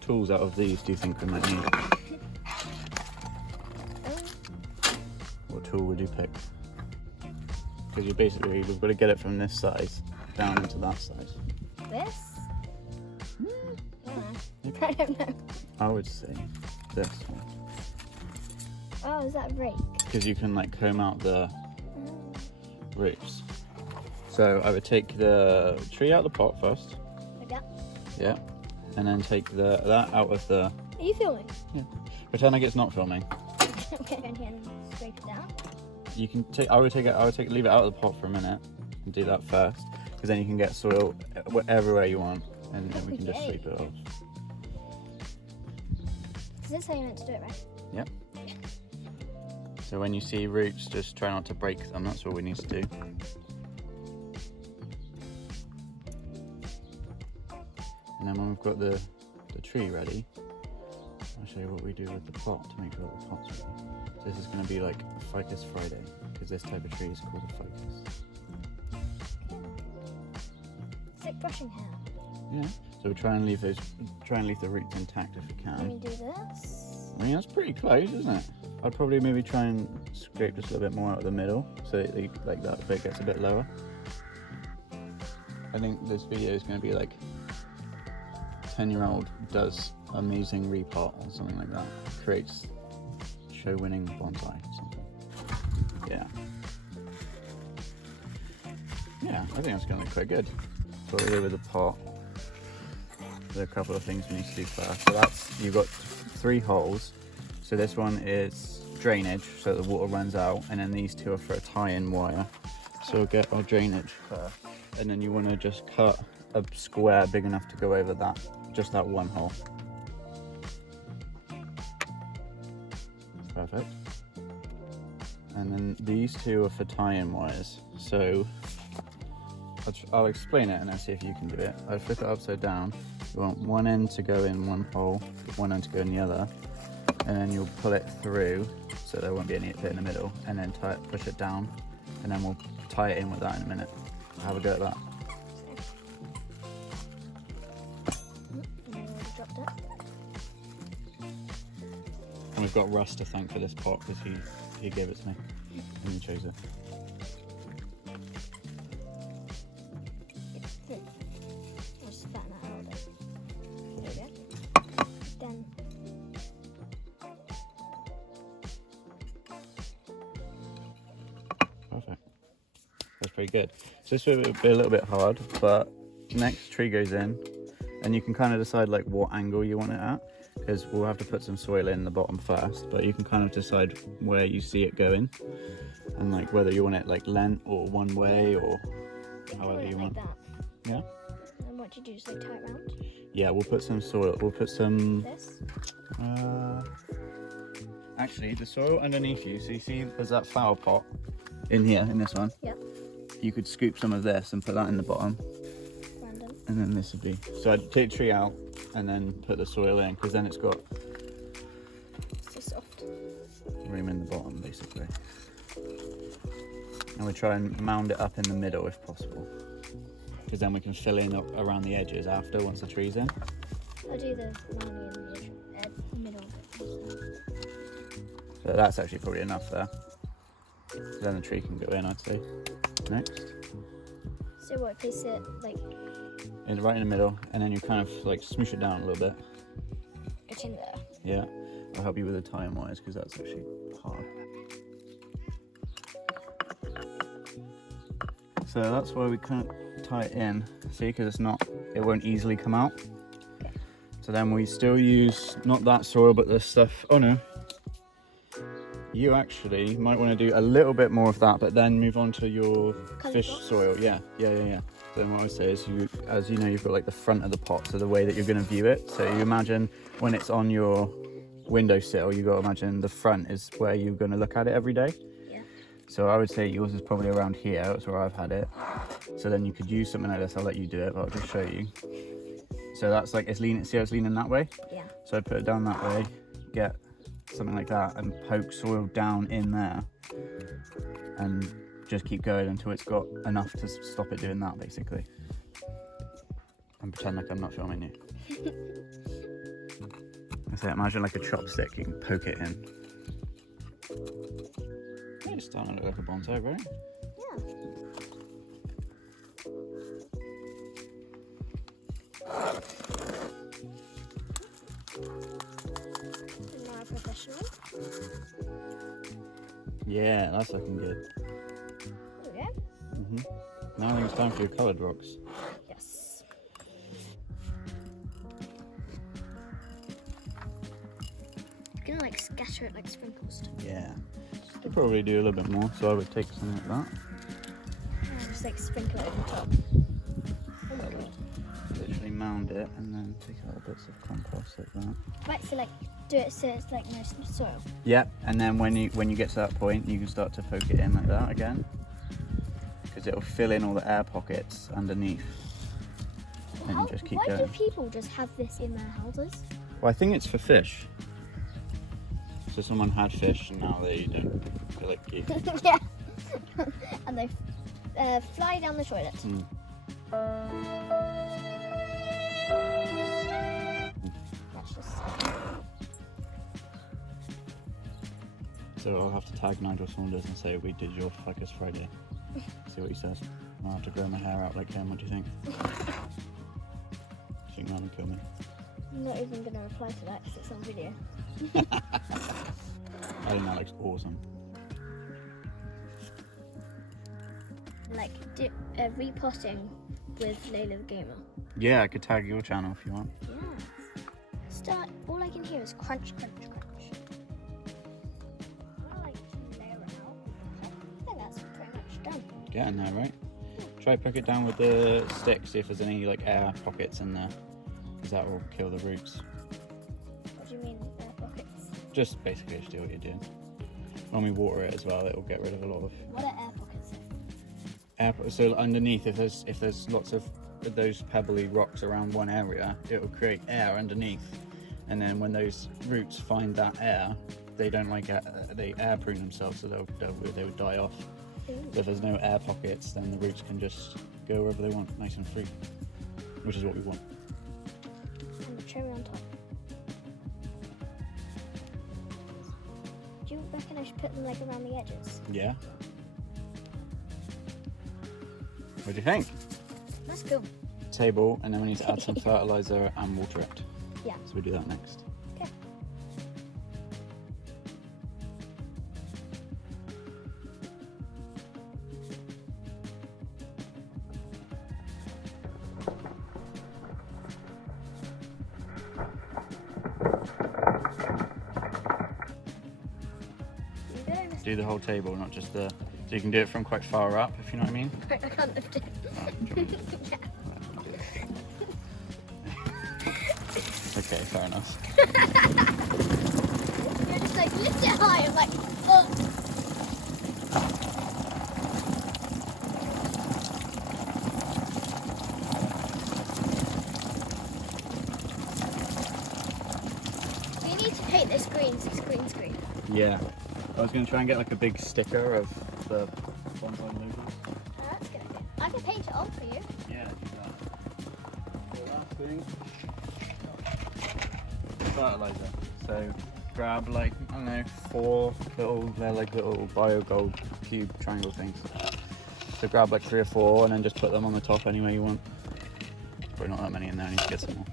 What tools out of these do you think we might need? What tool would you pick? Because we've got to get it from this size down into that size. This? I don't know. I would say this one. Oh, is that a rake? Because you can like comb out the roots. So I would take the tree out of the pot first. Like that? Yeah. And then take that out of the... Are you filming? Yeah. Pretend like it's not filming. Okay, and then scrape it down. You can take. Leave it out of the pot for a minute and do that first, because then you can get soil everywhere you want, and then we can just sweep it off. Is this how you meant to do it, right? Yep. So when you see roots, just try not to break them. That's all we need to do. And then when we've got the tree ready, I'll show you what we do with the pot to make sure that the pot's ready. So this is going to be like Ficus Friday, because this type of tree is called a ficus. It's like brushing hair. Yeah. So we try and leave the roots intact if we Can can. we do this? I mean, that's pretty close, isn't it? I'd probably maybe try and scrape just a little bit more out of the middle, so like that bit gets a bit lower. I think this video is going to be like 10-year-old does amazing repot or something like that. Creates show-winning bonsai or something. Yeah. Yeah, I think that's going to look quite good. So what we do with the pot, there are a couple of things we need to do first. So you've got 3 holes. So this one is drainage, so the water runs out, and then these 2 are for a tie-in wire. So we'll get our drainage first, and then you want to just cut a square big enough to go over that, just that one hole. Perfect. And then these 2 are for tie-in wires. So I'll explain it and then see if you can do it. I flip it upside down. You want one end to go in one hole, one end to go in the other, and then you'll pull it through so there won't be any bit in the middle, and then push it down, and then we'll tie it in with that in a minute. Have a go at that. And we've got Russ to thank for this pot because he gave it to me and he chose it. I'll just flatten that out a bit. There we go. Done. Perfect. That's pretty good. So this will be a little bit hard, but next tree goes in, and you can kind of decide like what angle you want it at, because we'll have to put some soil in the bottom first, but you can kind of decide where you see it going, and like whether you want it like lent or one way or however you want. Like that. Yeah. And what do you do? Just like tie it round? Yeah, we'll put some soil. We'll put some. This? Actually, the soil underneath you. So you see, there's that flower pot in here, in this one. Yeah. You could scoop some of this and put that in the bottom. Random. And then this would be. So I'd take the tree out and then put the soil in, because then it's got It's so soft. room in the bottom, basically. And we try and mound it up in the middle if possible, because then we can fill in around the edges after, once the tree's in. I'll do the mounting in the middle. So that's actually probably enough there. Then the tree can go in, I'd say. Next. So what, place it like... Right in the middle, and then you kind of like smoosh it down a little bit. It's in there. Yeah. I'll help you with the tie-in wires, because that's actually hard. So that's why we can't tie it in, see, because it won't easily come out. Okay. So then we still use, not that soil, but the stuff, oh no. You actually might want to do a little bit more of that, but then move on to your fish soil. Yeah. Then what I say is, as you know, you've got like the front of the pot, so the way that you're going to view it. So you imagine when it's on your windowsill, you got to imagine the front is where you're going to look at it every day. Yeah. So I would say yours is probably around here. That's where I've had it. So then you could use something like this. I'll let you do it, but I'll just show you. So that's like, it's leaning. See how it's leaning that way? Yeah. So I put it down that way, get something like that, and poke soil down in there, and just keep going until it's got enough to stop it doing that, basically. And pretend like I'm not filming you. So imagine like a chopstick, you can poke it in. It's starting to look like a bonsai, right? Yeah. Now professional. Yeah, that's looking good. There we go. Now I think it's time for your coloured rocks. Yes. I'm gonna like scatter it like sprinkles. Yeah. Could probably do a little bit more, so I would take something like that. And just like sprinkle it over the top. Oh my god. Literally mound it and then take out bits of compost like that. Right, so like do it so it's like no soil. Yep, and then when you get to that point, you can start to poke it in like that again, because it'll fill in all the air pockets underneath. And you just keep Why going. do people just have this in their houses? Well, I think it's for fish. So someone had fish and now they don't. They like geese. Yeah. And they fly down the toilet. Mm. That's just. So I'll have to tag Nigel Saunders and say we did your Ficus Friday. See what he says. I'll have to grow my hair out like him. What do you think? Do you think that'll kill me? I'm not even going to reply to that because it's on video. I think that looks awesome. Like repotting with Layla the Gamer. Yeah, I could tag your channel if you want. Yes. All I can hear is crunch, crunch, crunch. I like to layer it out. I think that's pretty much done. Getting there, right? Try poke it down with the stick, see if there's any like air pockets in there, because that will kill the roots. What do you mean air pockets? Just basically just do what you're doing. When we water it as well, it will get rid of a lot of What are air pockets? so underneath, if there's lots of those pebbly rocks around one area, it will create air underneath, and then when those roots find that air, they don't like air, they air prune themselves, so they would die off. Ooh. So if there's no air pockets, then the roots can just go wherever they want, nice and free, which is what we want. And the cherry on top. Do you reckon I should put them like around the edges? Yeah. What do you think? That's cool. Table, and then we need to add some fertilizer and water it. Yeah. So we do that next. Okay. Do the whole table, not just the. So you can do it from quite far up, if you know what I mean. I can't lift it. Yeah. Okay, fair enough. You're just like, lift it high. I'm like, oh. We need to paint this green, so it's green screen. Yeah. I was going to try and get like a big sticker of the Bonsai logo. Oh, that's a good idea. I can paint it on for you. Yeah, do that. The last thing. Fertilizer. So grab like, I don't know, 4 they're like little bio gold cube triangle things. So grab like 3 or 4 and then just put them on the top anywhere you want. Probably not that many in there, I need to get some more.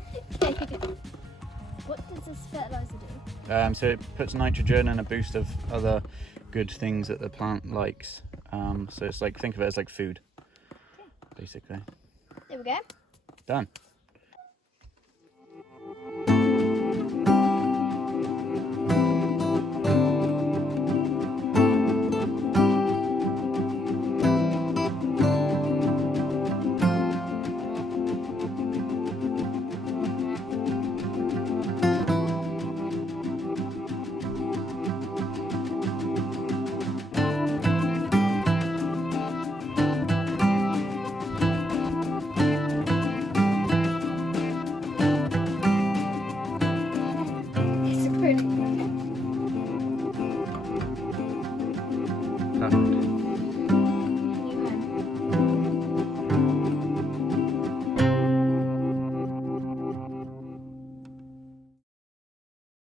What does this fertilizer do? So it puts nitrogen and a boost of other good things that the plant likes. So it's like, think of it as like food, basically. There we go. Done.